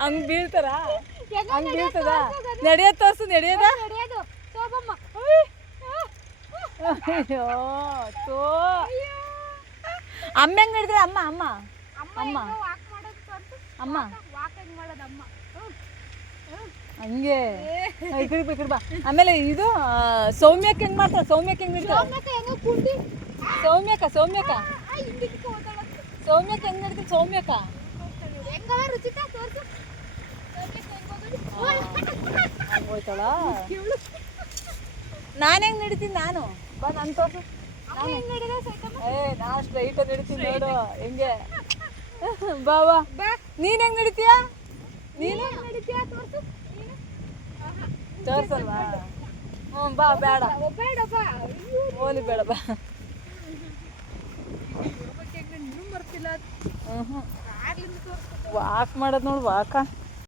ಹಂಗ್ ಬೀಳ್ತಾರ ಹಂಗ್ ಬೀಳ್ತದ ನಡೆಯೋದು ತೋರ್ಸು ನಡೆಯೋದ ಅಯ್ಯೋ ತೋ ಅಮ್ಮ ಹೆಂಗ್ ನಡೆದ್ರೆ ಅಮ್ಮ ಅಮ್ಮ ಅಮ್ಮ ಅಮ್ಮ ಹಂಗೆ ಈ ಕಡೆ ಬಾ ಆಮೇಲೆ ಇದು ಸೌಮ್ಯಕ್ಕೆ ಹೆಂಗ್ ಮಾಡ್ತಾರ ಸೌಮ್ಯಕ್ಕೆ ಹೆಂಗ್ ನಡೀತಾರ ಸೌಮ್ಯಕ್ಕ ಸೌಮ್ಯಕ್ಕ ಸೌಮ್ಯಕ್ಕೆ ಹೆಂಗ್ ನಡೀತೀವಿ ಸೌಮ್ಯಕ್ಕ ಹೋಯ್ತಾಳ ನಾನು ಹೆಂಗ್ ನಡೀತೀನಿ ನಾನು ಬಾ ನಾನು ತೋರ್ಸು ನಾ ಸ್ಟ್ರೈಟ್ ನಡೀತೀನಿ ನೋಡು ಹೆಂಗೆ ಬಾ ಬಾ ನೀನ್ ಹೆಂಗ್ ನಡೀತೀಯ ನೀನು ತೋರ್ಸಲ್ವಾ ಹ್ಞೂ ಬಾ ಬೇಡ ಓಲಿ ಬೇಡ ಬಾ ಹ್ಞೂ ವಾಕ್ ಮಾಡೋದು ನೋಡು ವಾಕ